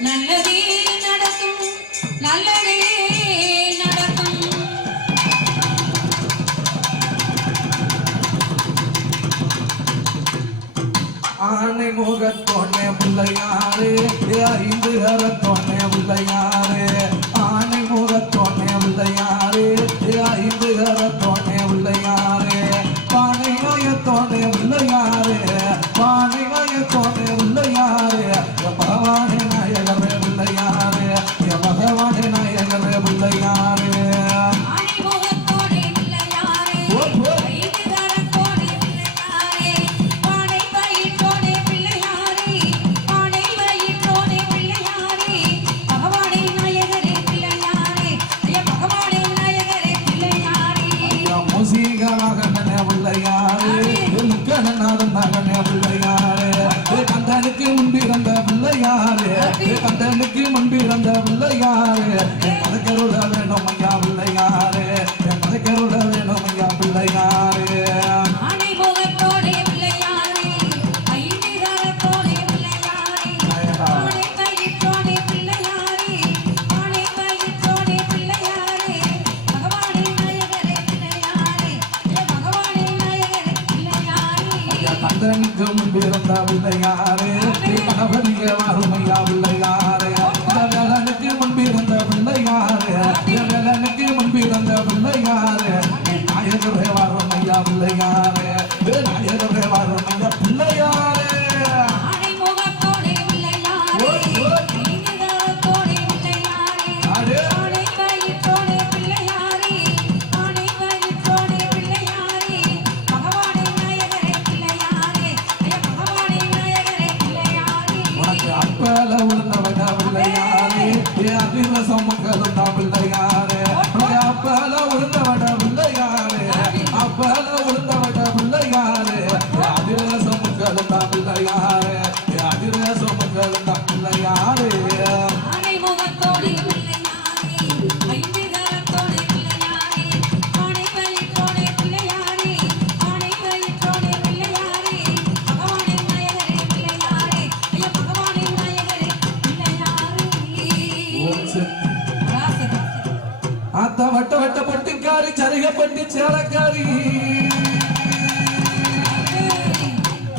நல்லதே நடக்கும் நல்லதே நடக்கும். ஆனை முகத்தோனே பிள்ளையாறு ஐந்து அறத்தோனே பிள்ளையாறு தனிக்கும் பிறந்தா பிள்ளையாரே கணவனிய வறுமையா பிள்ளையாரே கடலனுக்கு முன்பிருந்த பிள்ளையாரே கடலனுக்கு முன்பிருந்த பிள்ளையாரே நாயகரே வறுமையா பிள்ளையாரே அதிரசம் மங்கலம் தான் பிள்ளையாரே அப்பல உளுந்தவட பிள்ளையாரே அப்பல உளுந்தவட பிள்ளையாரே அதிரசம் மங்கலம் தான் பிள்ளையாரே சேலக்காரி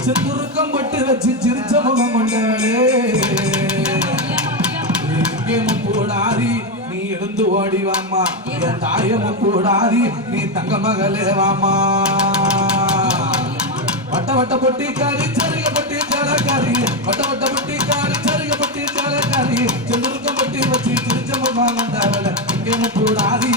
சித்துருக்கம் பட்டு வச்சு சிரிச்ச முகம் கொண்டவளே. எங்கேயும் போடாதி நீ எழுந்து ஓடி வாமா என் தாயமும் கூடாதி நீ தங்க மகளே வாமா வட்ட வட்ட பொட்டி காரி சரிக பொட்டி சேலக்காரி. வட்ட வட்ட பொட்டி காரி சரிக பொட்டி சேலக்காரி. சிந்துருக்கம் பட்டி வச்சு சிரிச்ச முகம் கொண்டவளே. எங்கேயும் போடாதி.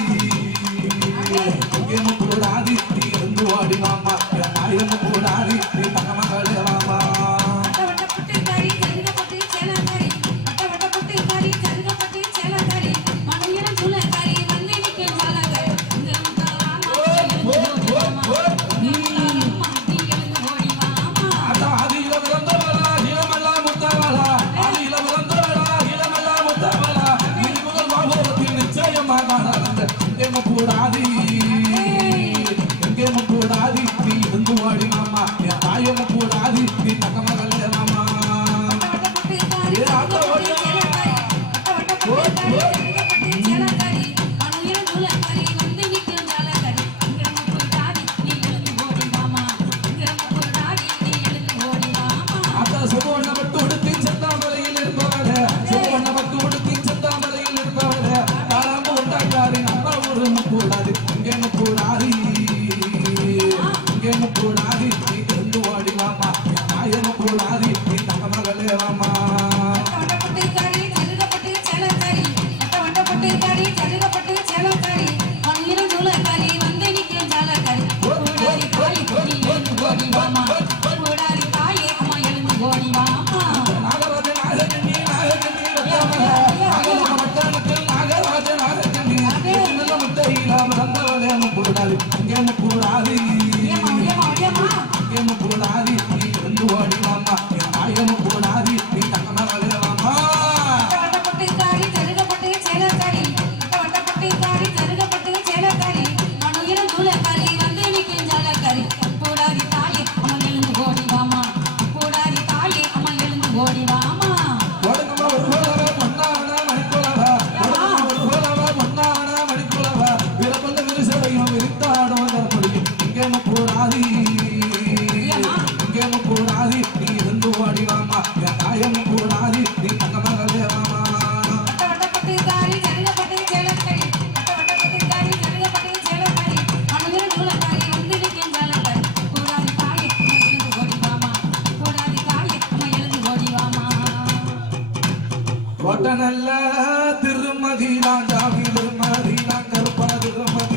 ボー கோட்ட நல்ல திருமதினா திருமதி திருமதினா கருப்பா திருமதி